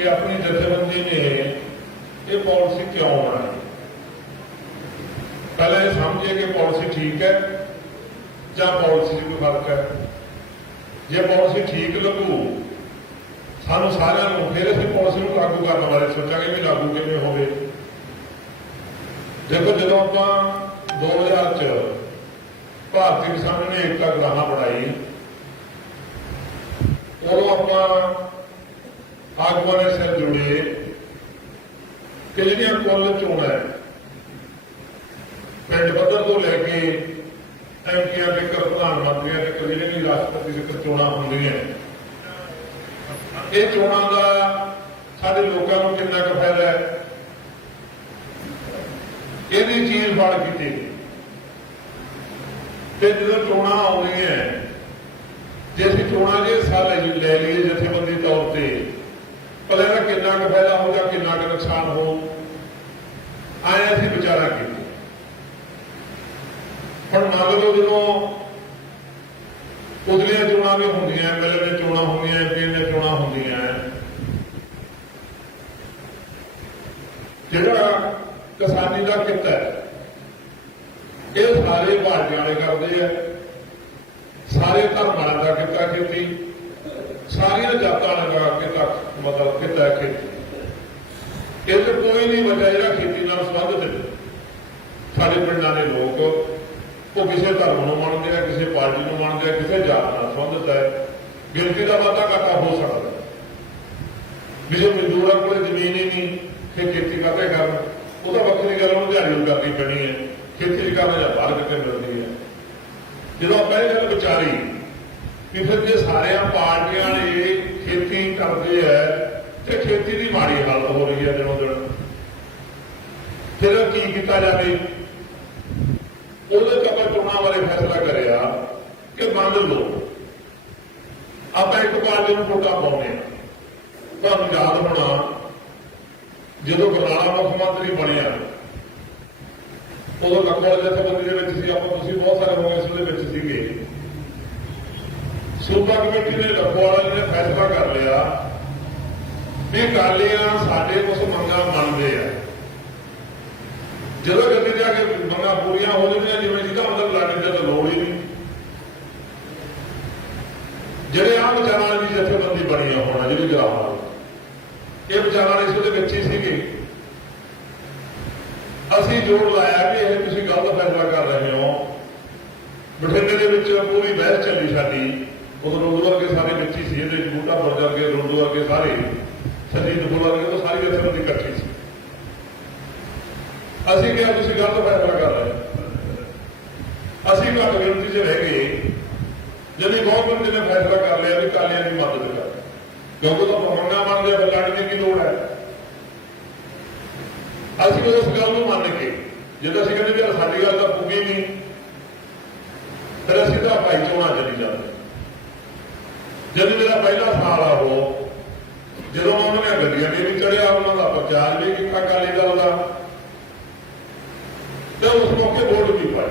ਕਿ ਆਪਣੀ ਜਥੇਬੰਦੀ ਨੇ ਇਹ ਪਾਲਿਸੀ ਕਿਉਂ ਬਣਾਈ? ਪਹਿਲਾਂ ਇਹ ਸਮਝੀਏ ਕਿ ਪਾਲਿਸੀ ਠੀਕ ਹੈ ਜਾਂ ਪਾਲਿਸੀ 'ਚ ਕੋਈ ਫ਼ਰਕ ਹੈ? ਜੇ ਪਾਲਿਸੀ ਠੀਕ ਲੱਗੂ, ਸਾਨੂੰ ਸਾਰਿਆਂ ਨੂੰ ਫਿਰ ਅਸੀਂ ਪਾਲਿਸੀ ਨੂੰ ਲਾਗੂ ਕਰਨ ਬਾਰੇ ਸੋਚਾਂਗੇ ਵੀ ਲਾਗੂ ਕਿਵੇਂ ਹੋਵੇ। ਦੇਖੋ, ਜਦੋਂ ਆਪਾਂ 2000 ਚ ਭਾਰਤੀ ਕਿਸਾਨਾਂ ਨੇ ਏਕਤਾ ਗ੍ਰਾਹਾਂ ਬਣਾਈ, ਉਦੋਂ ਆਪਾਂ ਆਗੂਆਂ ਸਿਰ ਜੁੜੇ ਕਿ ਜਿਹੜੀਆਂ ਕੁੱਲ ਚੋਣਾਂ ਹੈ, ਪਿੰਡ ਪੱਧਰ ਤੋਂ ਲੈ ਕੇ ਐਮਪੀਆਂ ਦੇ ਪ੍ਰਧਾਨ ਮੰਤਰੀਆਂ ਦੇ ਜਿਹੜੇ ਵੀ ਰਾਸ਼ਟਰਪਤੀ ਦੇ ਚੋਣਾਂ ਹੁੰਦੀਆਂ ਇਹ ਚੋਣਾਂ ਦਾ ਸਾਡੇ ਲੋਕਾਂ ਨੂੰ ਕਿੰਨਾ ਕੁ ਫਾਇਦਾ ਹੈ? ਇਹਦੀ ਚੀਜ਼ ਫੜ ਕੀਤੀ। ਤੇ ਜਦੋਂ ਚੋਣਾਂ ਆਉਂਦੀਆਂ ਜੇ ਅਸੀਂ ਚੋਣਾਂ ਦੇ ਸਾਲ ਲੈ ਲਈਏ ਭਲੇ ਦਾ ਕਿੰਨਾ ਫਾਇਦਾ ਹੋਊਗਾ ਕਿੰਨਾ ਕੁ ਨੁਕਸਾਨ ਹੋਊ ਆਏ ਅਸੀਂ ਵਿਚਾਰਾ ਕੀਤਾ ਹੁਣ ਮੰਨ ਲਓ ਜਦੋਂ ਉਦਲੀਆਂ ਚੋਣਾਂ ਵੀ ਹੁੰਦੀਆਂ ਐਮਐਲਏ ਦੀਆਂ ਚੋਣਾਂ ਹੁੰਦੀਆਂ ਐਮਪੀ ਦੀਆਂ ਚੋਣਾਂ ਹੁੰਦੀਆਂ। ਜਿਹੜਾ ਕਿਸਾਨੀ ਦਾ ਕਿੱਤਾ ਇਹ ਸਾਰੇ ਭਾਰਤੀਆਂ ਵਾਲੇ ਕਰਦੇ ਆ। ਸਾਰੇ ਧਰਮਾਂ ਦਾ ਕਿੱਤਾ ਖੇਤੀ ਸਾਰੀਆਂ ਜਾਤਾਂ ਦਾ ਕਿੱਤਾ ਮਤਲਬ ਕਿੱਤਾ ਹੈ ਖੇਤੀ ਇਹ ਕੋਈ ਨਹੀਂ ਬਚਿਆ ਜਿਹੜਾ ਖੇਤੀ ਨਾਲ ਸੰਬੰਧਿਤ ਹੈ। ਸਾਡੇ ਪਿੰਡਾਂ ਦੇ ਲੋਕ, ਉਹ ਕਿਸੇ ਧਰਮ ਨੂੰ ਮੰਨਦੇ ਆ, ਕਿਸੇ ਪਾਰਟੀ ਨੂੰ ਮੰਨਦੇ ਆ, ਕਿਸੇ ਜਾਤ ਨਾਲ ਸੰਬੰਧਿਤ ਹੈ। ਗਿਣਤੀ ਦਾ ਵਾਧਾ ਘਾਟਾ ਹੋ ਸਕਦਾ ਵੀ ਮਜ਼ਦੂਰਾਂ ਕੋਲ ਜ਼ਮੀਨ ਹੀ ਨਹੀਂ, ਫਿਰ ਖੇਤੀ ਕਰਦੇ ਕਰਨ? ਉਹ ਤਾਂ ਵੱਖਰੀ ਗੱਲ ਉਹਨੂੰ ਦਿਹਾੜੀ ਕਰਨੀ ਪੈਣੀ ਹੈ। ਖੇਤੀ ਕਰਨ ਜਾਂ ਬਾਹਰ ਕਿਤੇ ਮਿਲਦੀ ਹੈ। ਜਦੋਂ ਆਪਾਂ ਇਹ ਗੱਲ ਵਿਚਾਰੀ ਕਿ ਫਿਰ ਜੇ ਸਾਰਿਆਂ ਪਾਰਟੀਆਂ ਨੇ ਖੇਤੀ ਕਰਦੇ ਆ, ਤੇ ਖੇਤੀ ਦੀ ਮਾੜੀ ਹਾਲਤ ਹੋ ਰਹੀ ਹੈ ਦਿਨੋਂ ਦਿਨ। ਫਿਰ ਕੀ ਕੀਤਾ ਜਾਵੇ? ਉਹਦੇ ਤੇ ਚੋਣਾਂ ਬਾਰੇ ਫੈਸਲਾ ਕਰਿਆ ਕਿ ਮੰਨ ਲਓ। ਆਪਾਂ ਇੱਕ ਪਾਰਟੀ ਨੂੰ ਵੋਟਾਂ ਪਾਉਂਦੇ ਹਾਂ ਤੁਹਾਨੂੰ ਯਾਦ ਹੋਣਾ, ਜਦੋਂ ਬਰਨਾਲਾ ਮੁੱਖ ਮੰਤਰੀ ਬਣਿਆ, ਉਦੋਂ ਕੰਬਲ ਜਥੇਬੰਦੀ ਦੇ ਵਿੱਚ ਸੀ, ਆਪਾਂ ਤੁਸੀਂ ਬਹੁਤ ਸਾਰੇ ਹੋਗੇ ਉਸ ਦੇ ਵਿੱਚ ਸੀਗੇ। ਸੂਬਾ ਕਮੇਟੀ ਨੇ ਲਖਵਾਲਾ ਨੇ ਫੈਸਲਾ ਕਰ ਲਿਆ ਵੀ ਕਾਲੀਆਂ ਸਾਡੇ ਕੁਝ ਮੰਗਾਂ ਮੰਨਦੇ ਆ। ਜਦੋਂ ਗੱਡੀ ਜਾ ਕੇ ਮੰਗਾਂ ਪੂਰੀਆਂ ਹੋ ਜਾਂਦੀਆਂ, ਜਿਵੇਂ ਜਿਹਦਾ ਅੰਦਰ ਲੜਨ ਦੀ ਲੋੜ ਹੀ ਨਹੀਂ। ਜਿਹੜੇ ਆ ਵਿਚਾਰਾਂ ਦੀ ਜਥੇਬੰਦੀ ਬਣੀ ਆ ਹੁਣ, ਜਿਹੜੀ ਗਰਾਹਾਂ ਇਹ ਵਿਚਾਰਾਂ ਇਸ ਦੇ ਵਿੱਚ ਹੀ ਸੀਗੇ। ਅਸੀਂ ਜੋੜ ਲਾਇਆ ਵੀ ਇਹ ਤੁਸੀਂ ਗਲਤ ਫੈਸਲਾ ਕਰ ਰਹੇ ਹੋ। ਬਠਿੰਡੇ ਦੇ ਵਿੱਚ ਪੂਰੀ ਬਹਿਸ ਚੱਲੀ ਸਾਡੀ। ਉਦੋਂ ਰੋਡੂ ਵਰਗੇ ਸਾਰੇ ਵਿੱਚ ਹੀ ਸੀ, ਇਹਦੇ ਬੂਟਾ ਬੜ ਵਰਗੇ ਰੋਡੂ ਵਰਗੇ ਸਾਰੇ। ਸਰਜੀਤ ਫੁੱਲ ਵਰਗੇ ਉਹ ਸਾਰੀ ਜਥੇਬੰਦੀ ਇਕੱਠੀ ਸੀ। ਅਸੀਂ ਕਿਹਾ, ਤੁਸੀਂ ਗਲਤ ਫੈਸਲਾ ਕਰ ਰਹੇ ਹੋ ਅਸੀਂ ਘੱਟ ਗਿਣਤੀ 'ਚ ਰਹਿ ਗਏ ਜਦੋਂ ਗੌਰਮੈਂਟ ਨੇ ਫੈਸਲਾ ਕਰ ਲਿਆ ਵੀ ਕਾਲੀਆਂ ਦੀ ਮਦਦ ਕਰ ਕਿਉਂਕਿ ਉਹ ਤਾਂ ਮੰਗਣਾ ਮੰਨਦੇ ਆ ਲੜਨ ਦੀ ਕੀ ਲੋੜ ਹੈ ਅਸੀਂ ਉਸ ਗੱਲ ਨੂੰ ਮੰਨ ਕੇ ਜਦੋਂ ਅਸੀਂ ਕਹਿੰਦੇ ਵੀ ਸਾਡੀ ਗੱਲ ਤਾਂ ਪੁੱਗੀ ਨਹੀਂ ਫਿਰ ਅਸੀਂ ਤਾਂ ਭਾਈ ਚੋਣਾ ਚਲੀ ਜਾਂਦੇ ਜਦੋਂ ਮੇਰਾ ਪਹਿਲਾ ਸਾਲ ਆ ਉਹ ਜਦੋਂ ਮੈਂ ਉਹਨਾਂ ਦੀਆਂ ਗੱਡੀਆਂ ਦੇ ਵੀ ਚੜਿਆ ਉਹਨਾਂ ਦਾ ਪ੍ਰਚਾਰ ਵੀ ਕੀਤਾ ਕਾਲੀ ਦਲ ਦਾ ਤੇ ਉਸ ਮੌਕੇ ਵੋਟ ਵੀ ਪਾਈ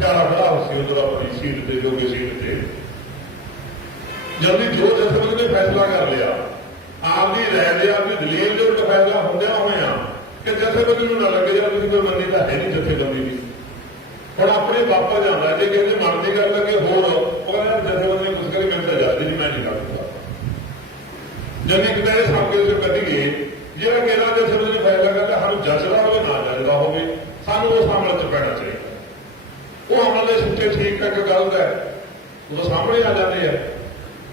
ਚਾਰਾ ਬੜਾ ਸੀ ਉਹਦਾ ਆਪਣੀ ਸੀਟ ਤੇ ਜੋਗੇ ਸੀਟ ਤੇ ਜਲਦੀ ਜੋ ਜਥੇਬੰਦੀ ਨੇ ਫੈਸਲਾ ਕਰ ਲਿਆ ਆਪਦੀ ਰਹਿ ਲਿਆ ਵੀ ਦਲੀਲ ਦੇ ਉੱਤੇ ਫੈਸਲਾ ਹੁੰਦਿਆ ਹੋਇਆ ਕਿ ਜਥੇਬੰਦੀ ਨੂੰ ਨਾ ਲੱਗੇ ਜਾਂ ਤੁਸੀਂ ਕੋਈ ਮੰਨੀ ਤਾਂ ਹੈ ਨਹੀਂ ਜਥੇਬੰਦੀ ਦੀ ਹੁਣ ਆਪਣੇ ਵਾਪਸ ਜਾਂਦਾ, ਜੇ ਕਹਿੰਦੇ ਮਨ ਦੀ ਗੱਲ ਲੱਗੇ ਹੋਰ ਉਹ ਕਹਿੰਦਾ ਜਥੇਬੰਦੀ ਕੁਝ ਕਰੇ ਮੈਂ ਤਾਂ ਜਾਂਦੀ ਨਹੀਂ, ਮੈਂ ਨਹੀਂ ਕਰਦਾ। ਜਦ ਇੱਕ ਤਾਂ ਇਹ ਸਾਹਮਣੇ ਜੋ ਕੱਢੀਏ ਜਿਹੜਾ ਕਿਹੜਾ ਜਥੇਬੰਦੀ ਨੇ ਫੈਸਲਾ ਕਰਦਾ ਸਾਨੂੰ ਜੱਜਦਾ ਹੋਵੇ, ਨਾ ਜੱਜਦਾ ਹੋਵੇ, ਸਾਨੂੰ ਉਸ ਅਮਲ 'ਚ ਪੈਣਾ ਚਾਹੀਦਾ। ਉਹ ਅਮਲ ਦੇ ਸੱਚੇ ਠੀਕ ਹੈ ਕਿ ਗਲਤ ਹੈ। ਉਹ ਸਾਹਮਣੇ ਆ ਜਾਂਦੇ ਆ।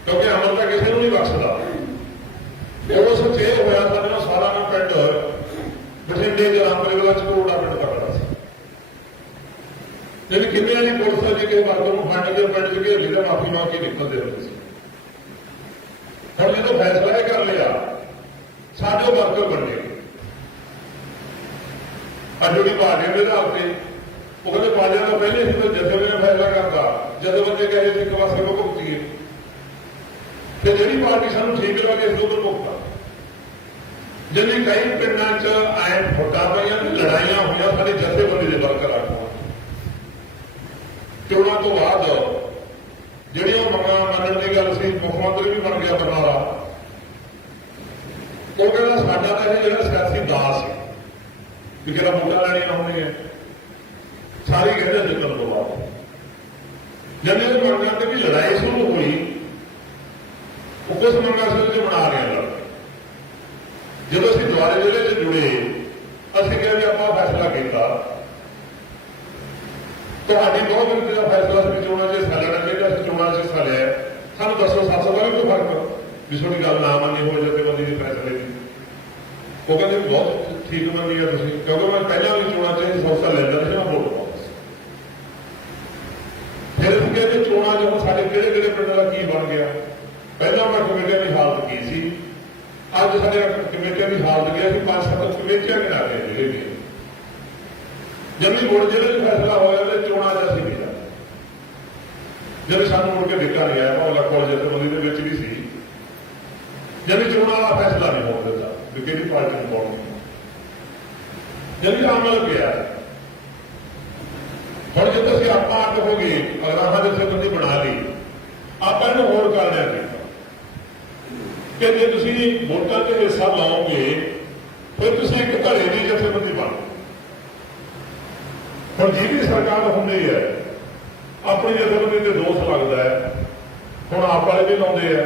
ਕਿਉਂਕਿ ਅਮਲ ਤਾਂ ਕਿਸੇ ਨੂੰ ਨਹੀਂ ਬਖਸ਼ਦਾ। ਉਹ ਸੱਚੇ ਹੋਇਆ ਸਾਡੇ ਨਾਲ ਸਾਰਾ ਨਾ ਪਿੰਡ ਬਠਿੰਡੇ ਦੇ ਰਾਮਪੁਰੇ ਵਿੱਚ ਕੋੜਾ ਪਿੰਡ ਦਾ ਬੜਾ ਸੀ। ਜਿਹੜੀ ਕਿੰਨੇ ਵਾਲੀ ਪੁਲਿਸ ਆ ਜੀ ਕਿ ਵਰਗ ਨੂੰ ਫੰਡ ਦੇ ਪਿੰਡ ਚ ਘੇਰ ਲਿਆ ਮਾਫੀ ਮੰਗ ਕੇ ਨਿਕਲਦੇ ਹੁੰਦੇ ਸੀ। ਹੁਣ ਜਦੋਂ ਫੈਸਲਾ ਇਹ ਕਰ ਲਿਆ, ਸਾਡੇ ਵਰਕਰ ਬਣੇ ਆ ਜਿਹੜੀ ਪਾਰਟੀ ਦੇ ਆਧਾਰ ਤੇ, ਉਹ ਕਹਿੰਦੇ ਪਾਰਟੀਆਂ ਤੋਂ ਪਹਿਲੇ ਸੀ ਤਾਂ ਜਥੇਬੰਦੀ ਨੇ ਫੈਸਲਾ ਕਰਦਾ ਜਦੋਂ ਬੰਦੇ ਕਹੇ ਸੀ ਇੱਕ ਪਾਸੇ ਕੋ ਭੁਗਤੀਏ ਤੇ ਜਿਹੜੀ ਪਾਰਟੀ ਸਾਨੂੰ ਠੀਕ ਲੱਗੇ, ਅਸੀਂ ਉਧਰ ਭੁਗਤਾ। ਜਿੰਨੀ ਕਈ ਪਿੰਡਾਂ 'ਚ ਆਏ ਫੋਟਾ ਪਈਆਂ ਤੇ ਲੜਾਈਆਂ ਹੋਈਆਂ, ਸਾਡੇ ਜਥੇਬੰਦੀ ਦੇ ਵਰਕਰ ਆਗੂਆਂ ਚੋਣਾਂ ਤੋਂ ਬਾਅਦ ਜਿਹੜੀਆਂ ਮੰਗਾਂ ਮੰਨਣ ਦੀ ਗੱਲ ਸੀ, ਮੁੱਖ ਮੰਤਰੀ ਵੀ ਬਣ ਗਿਆ ਬਰਨਾਲਾ। ਉਹ ਕਹਿੰਦਾ ਸਾਡਾ ਤਾਂ ਇਹ ਜਿਹੜਾ ਸਿਆਸੀ ਦਾਸ ਹੈ ਕਿ ਕਿਹੜਾ ਵੋਟਾਂ ਲੈਣੀਆਂ ਹੁੰਦੀਆਂ ਸਾਰੀ ਕਹਿੰਦੇ ਜਿੱਤਣ ਤੋਂ ਬਾਅਦ। ਜਦੋਂ ਇਹ ਮੰਗਾਂ ਤੇ ਵੀ ਲੜਾਈ ਸ਼ੁਰੂ ਹੋਈ, ਉਹ ਕਿਸ ਮੰਗਾਂ ਸਿਰ ਤੇ ਬਣਾ ਰਹੇ ਲੜ ਜਦੋਂ ਅਸੀਂ ਜ਼ਿਲ੍ਹੇ ਜੁੜੇ ਅਸੀਂ ਕਿਹਾ ਵੀ ਆਪਾਂ ਫੈਸਲਾ ਕੀਤਾ। ਤੁਹਾਡੀ ਬਹੁਤ ਵਿਰੋਧੀ ਦਾ ਫੈਸਲਾ ਸੀ ਚੋਣਾਂ 'ਚ ਸਾਡਾ ਨਾ ਚਾਹੀਦਾ ਸੀ ਚੋਣਾਂ 'ਚ ਹਿੱਸਾ ਲਿਆ ਸਾਨੂੰ ਦੱਸੋ, ਸੱਤ ਵਾਰੀ ਕੋਈ ਫ਼ਰਕ ਵੀ ਤੁਹਾਡੀ ਗੱਲ ਨਾ ਮੰਨੀ ਹੋਵੇ ਜਥੇਬੰਦੀ ਦੇ ਫੈਸਲੇ ਦੀ। ਉਹ ਕਹਿੰਦੇ ਬਹੁਤ ਠੀਕ ਮੰਨੀ ਆ ਤੁਸੀਂ। ਕਿਉਂਕਿ ਮੈਂ ਪਹਿਲਾਂ ਵੀ ਚੋਣਾਂ 'ਚ ਹਿੱਸਾ ਲੈਂਦਾ ਸੀ, ਮੈਂ ਵੋਟ ਪਾਉਂਦਾ ਫਿਰ ਅਸੀਂ ਕਿਹਾ ਕਿ ਚੋਣਾਂ 'ਚ ਹੁਣ ਸਾਡੇ ਕਿਹੜੇ ਕਿਹੜੇ ਪਿੰਡ ਦਾ ਕੀ ਬਣ ਗਿਆ? ਪਹਿਲਾਂ ਮੈਂ ਕਮੇਟੀਆਂ ਦੀ ਹਾਲਤ ਕੀ ਸੀ? ਅੱਜ ਸਾਡੇ ਕਮੇਟੀਆਂ ਦੀ ਹਾਲਤ ਕੀ ਸੀ ਪੰਜ ਸੱਤ ਕਮੇਟੀਆਂ ਬਣਾ ਕੇ ਜਿਹੜੇ ਵੀ। ਜਦ ਮੁੜ ਜਿਹੜੇ ਫੈਸਲਾ ਹੋਇਆ ਤੇ ਚੋਣਾਂ 'ਚ ਅਸੀਂ ਨਹੀਂ ਜਾਂਦੇ ਸਾਨੂੰ ਮੁੜ ਕੇ ਦਿੱਤਾ ਨਹੀਂ ਆਇਆ ਭਾਵਲਾ ਜਥੇਬੰਦੀ ਦੇ ਵਿੱਚ ਵੀ ਸੀ। ਜਦ ਚੋਣਾਂ ਦਾ ਫੈਸਲਾ ਨਹੀਂ ਹੋਣ ਦਿੱਤਾ, ਵੀ ਕਿਹੜੀ ਪਾਰਟੀ ਨੂੰ ਪਾਉਣੀ ਜਦੋਂ ਅਮਲ ਪਿਆ ਹੁਣ ਜਦੋਂ ਅਸੀਂ ਆਪਾਂ ਅੱਡ ਹੋ ਗਏ ਅਗਰ ਆਹ ਜਥੇਬੰਦੀ ਬਣਾ ਲਈ ਆਪਾਂ ਇਹਨੂੰ ਹੋਰ ਕਰਨਾ ਚਾਹੀਦਾ ਕਿ ਜੇ ਤੁਸੀਂ ਵੋਟਾਂ ਤੇ ਹਿੱਸਾ ਲਾਓਗੇ, ਫਿਰ ਤੁਸੀਂ ਇੱਕ ਧੜੇ ਦੀ ਜਥੇਬੰਦੀ ਬਣੋ ਹੁਣ ਜਿਹੜੀ ਸਰਕਾਰ ਹੁੰਦੀ ਹੈ, ਆਪਣੀ ਜਥੇਬੰਦੀ ਤੇ ਦੋਸ਼ ਲੱਗਦਾ ਹੈ, ਹੁਣ ਆਪ ਵਾਲੇ ਵੀ ਲਾਉਂਦੇ ਆ।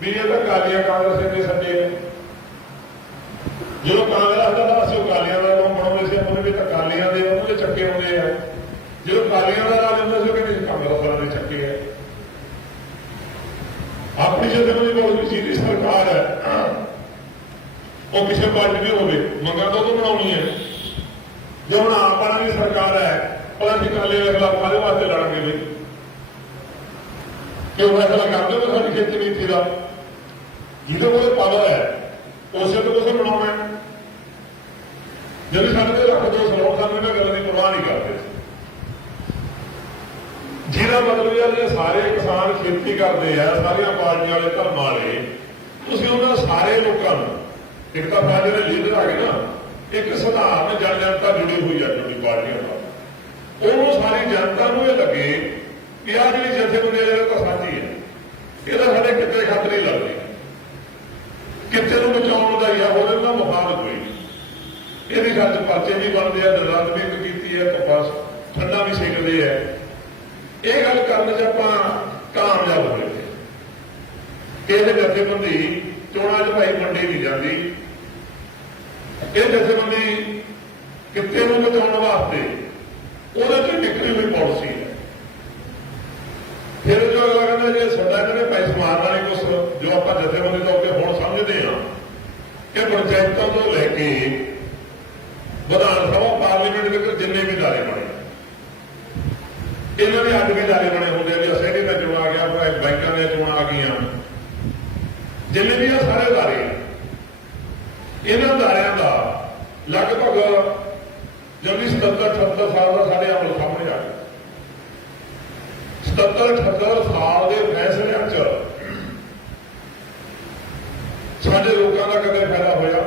ਵੀ ਇਹ ਤਾਂ ਕਾਲੀਆਂ ਕਾਂਗਰਸ ਦੇ ਸੱਜੇ ਆ ਜਦੋਂ ਕਾਂਗਰਸ ਦਾ ਤਾਂ ਅਸੀਂ ਕਾਲੀਆਂ ਦਾ ਨਾਮ ਬਣਾਉਂਦੇ ਸੀ ਉਹਨੇ ਵੀ ਤਾਂ ਕਾਲੀਆਂ ਦੇ ਉਹਦੇ ਚੱਕੇ ਆਉਂਦੇ ਆ। ਜਦੋਂ ਕਾਲੀਆਂ ਦਾ ਨਾਮ ਹੁੰਦਾ ਸੀ, ਉਹ ਕਹਿੰਦੇ ਕਾਂਗਰਸ ਵਾਲਿਆਂ ਦੇ ਚੱਕੇ ਆ। ਆਪਣੀ ਜਥੇਬੰਦੀ ਕੋਲ ਵੀ ਜਿਹਦੀ ਸਰਕਾਰ ਹੈ। ਉਹ ਕਿਸੇ ਪਾਰਟੀ ਦੀ ਹੋਵੇ, ਮੰਗਾਂ ਤਾਂ ਉਹ ਬਣਾਉਣੀ ਹੈ। ਜੇ ਹੁਣ ਆਪਾਂ ਦੀ ਸਰਕਾਰ ਹੈ ਪਰ ਅਸੀਂ ਕਾਲੇ ਦੇ ਖਿਲਾਫ ਕਾਹਦੇ ਵਾਸਤੇ ਲੜਾਂਗੇ ਬਈ। ਕਿਉਂ ਫੈਸਲਾ ਕਰਦੇ ਹੋ ਸਾਡੀ ਖੇਤੀ ਨੀਤੀ ਦਾ? ਜਿਹਦੇ ਕੋਲ ਪਾਵਰ ਹੈ, ਉਸੇ ਤੋਂ ਕੁਝ ਬਣਾਉਣਾ ਹੈ। ਜਦੋਂ ਸਾਡੇ ਤੇ ਰੱਖ ਦੋ ਸਲੋਕ ਸਾਨੂੰ ਇਹਨਾਂ ਗੱਲਾਂ ਦੀ ਪਰਵਾਹ ਨਹੀਂ ਕਰਦੇ। ਜਿਹਦਾ ਮਤਲਬ ਇਹ ਹੈ ਸਾਰੇ ਕਿਸਾਨ ਖੇਤੀ ਕਰਦੇ ਆ, ਸਾਰੀਆਂ ਪਾਰਟੀਆਂ ਵਾਲੇ ਧਰਮ ਵਾਲੇ। ਤੁਸੀਂ ਉਹਨਾਂ ਸਾਰੇ ਲੋਕਾਂ ਨੂੰ, ਇੱਕ ਤਾਂ ਬਾਅਦ ਜਿਹੜੇ ਲੀਡਰ ਆ ਗਏ ਨਾ, ਇੱਕ ਸਧਾਰਨ ਜਨ ਜਨਤਾ ਜੁੜੀ ਹੋਈ ਹੈ ਜੁੜੀ ਪਾਰਟੀਆਂ ਨਾਲ। ਉਹਨੂੰ ਸਾਰੀ ਜਨਤਾ ਨੂੰ ਇਹ ਲੱਗੇ ਕਿ ਆ ਜਿਹੜੀ ਜਥੇਬੰਦੀ ਹੈ ਤਾਂ ਸਾਡੀ ਹੈ ਇਹਦਾ ਸਾਡੇ ਕਿਤੇ ਖਤ ਨਹੀਂ ਲੱਗਦੀ। ਕਿਤੇ ਨੂੰ ਬਚਾਉਣ ਦਾ ਹੀ ਆ ਉਹਦੇ ਨਾਲ ਮਫਾਦ ਕੋਈ ਇਹਦੇ ਖਰਚ ਪਰਚੇ ਵੀ ਬਣਦੇ ਆ ਦਰਦ ਵੀ ਕੀਤੀ ਹੈ ਤਾਂ ਠੰਡਾ ਵੀ ਸੇਕਦੇ ਆ। ਇਹ ਗੱਲ ਕਰਨ 'ਚ ਆਪਾਂ ਕਾਮਯਾਬ ਹੋਏ ਕਿ ਜਥੇਬੰਦੀ ਚੋਣਾਂ 'ਚ ਭਾਈ ਮੰਡੀ ਨਹੀਂ ਜਾਂਦੀ। ਇਹ ਜਥੇਬੰਦੀ ਕਿੱਤੇ ਨੂੰ ਬਚਾਉਣ ਵਾਸਤੇ ਉਹਦੇ ਤੇ ਨਿਕਲੀ ਹੋਈ ਪਾਲਿਸੀ ਹੈ। ਫਿਰ ਜੋ ਅਗਲਾ ਕਹਿੰਦਾ ਜੇ ਸਾਡਾ ਜਿਹੜੇ ਪੈਸੇ ਮਾਰਨਾ ਨਹੀਂ ਕੁਛ ਜੋ ਆਪਾਂ ਜਥੇਬੰਦੀ ਤੌਰ ਤੇ ਹੁਣ ਸਮਝਦੇ ਹਾਂ ਕਿ ਪੰਚਾਇਤਾਂ ਤੋਂ ਲੈ ਕੇ ਵਿਧਾਨ ਸਭਾ ਪਾਰਲੀਮੈਂਟ ਦੇ ਜਿੰਨੇ ਵੀ ਦਾਰੇ ਬਣੇ ਇਹਨਾਂ ਦੇ ਅੱਡ ਕੇ ਦਾਰੇ ਬਣੇ ਹੁੰਦੇ ਆ ਵੀ ਅਸੈਂਡੀ ਦਾ ਚੋਣ ਆ ਗਿਆ, ਭਾਵੇਂ ਬੈਂਕਾਂ ਦੀਆਂ ਚੋਣਾਂ ਆ ਗਈਆਂ। ਜਿੰਨੇ ਵੀ ਆ ਸਾਰੇ ਦਾਰੇ ਇਹਨਾਂ ਦਾਰਿਆਂ ਦਾ ਲਗਭਗ ਜਲਦੀ 77 78 ਸਾਲ ਦਾ ਸਾਡੇ ਆਮਲ ਸਾਹਮਣੇ ਆ ਗਿਆ। 77 78 ਸਾਲ ਦੇ ਫੈਸਲਿਆਂ 'ਚ ਸਾਡੇ ਲੋਕਾਂ ਦਾ ਕਦੇ ਫਾਇਦਾ ਹੋਇਆ?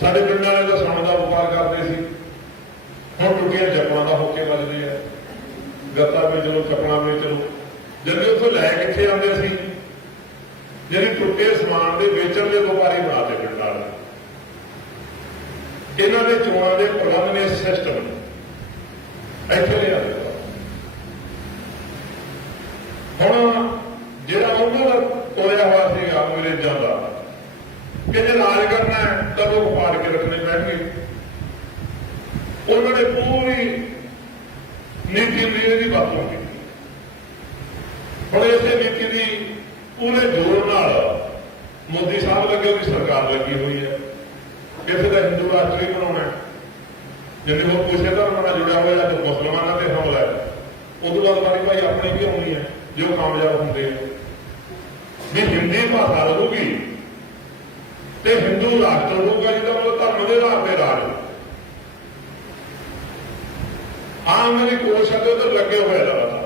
ਸਾਡੇ ਪਿੰਡਾਂ ਨੇ ਤਾਂ ਸੌਣ ਦਾ ਵਪਾਰ ਕਰਦੇ ਸੀ। ਹੁਣ ਟੁੱਟੀਆਂ ਚੱਪਲਾਂ ਦਾ ਹੋਕੇ ਵੱਜਦੇ ਆ। ਗੱਤਾ ਵੀ ਚਲੋ, ਚੱਪਲਾਂ ਵੀ ਚਲੋ। ਜਦੋਂ ਉੱਥੋਂ ਲੈ ਕਿੱਥੇ ਆਉਂਦੇ ਸੀ ਜਿਹੜੀ ਟੁੱਟੇ ਸਮਾਨ ਦੇ ਵੇਚਣ ਦੇ ਵਪਾਰੀ ਬਣਾਤੇ ਪਿੰਡ ਵਾਲੇ। ਇਹਨਾਂ ਦੇ ਚੋਣਾਂ ਦੇ ਪ੍ਰਬੰਧ ਨੇ ਸਿਸਟਮ ਇੱਥੇ ਲਿਆ ਹੁਣ ਜਿਹੜਾ ਉਹਨਾਂ ਦਾ ਤੋੜਿਆ ਹੋਇਆ ਸੀਗਾ ਅੰਗਰੇਜ਼ਾਂ ਦਾ, ਕਿ ਜੇ ਰਾਜ ਕਰਨਾ ਹੈ ਤਾਂ ਉਹ ਪਾੜ ਕੇ ਰੱਖਣੇ ਪੈਣਗੇ। ਉਹਨਾਂ ਨੇ ਪੂਰੀ ਨੀਤੀ ਨੀਤੀ ਦੀ ਵਰਤੋਂ ਕੀਤੀ। ਹੁਣ ਇਸੇ ਨੀਤੀ ਦੀ ਪੂਰੇ ਜ਼ੋਰ ਨਾਲ ਮੋਦੀ ਸਾਹਿਬ ਲੱਗੇ ਉਹਦੀ ਸਰਕਾਰ ਲੱਗੀ ਹੋਈ ਹੈ। ਕਿਸੇ ਦਾ ਹਿੰਦੂ ਰਾਸ਼ਟਰੀ ਬਣਾਉਣਾ ਜਿੰਨੇ ਹੋਰ ਕਿਸੇ ਧਰਮ ਨਾਲ ਜੁੜਿਆ ਹੋਇਆ ਤੇ ਮੁਸਲਮਾਨਾਂ ਤੇ ਹਮਲਾ ਹੈ। ਉਦੋਂ ਬਾਅਦ ਵਾਰੀ ਭਾਈ ਆਪਣੀ ਵੀ ਆਉਣੀ ਹੈ, ਜੋ ਕਾਮਯਾਬ ਹੁੰਦੇ ਆ। ਵੀ ਹਿੰਦੀ ਭਾਸ਼ਾ ਰਹੂਗੀ ਤੇ ਹਿੰਦੂ ਰਾਸ਼ਟਰ ਹੋਊਗਾ ਜਿਹਦਾ ਮਤਲਬ ਧਰਮ ਦੇ ਆਧਾਰ ਤੇ ਰਾਜ ਆਮ ਮੇਰੀ ਕੋਸ਼ਿਸ਼ ਤੇ ਲੱਗੇ ਹੋਏ ਲਗਾਤਾਰ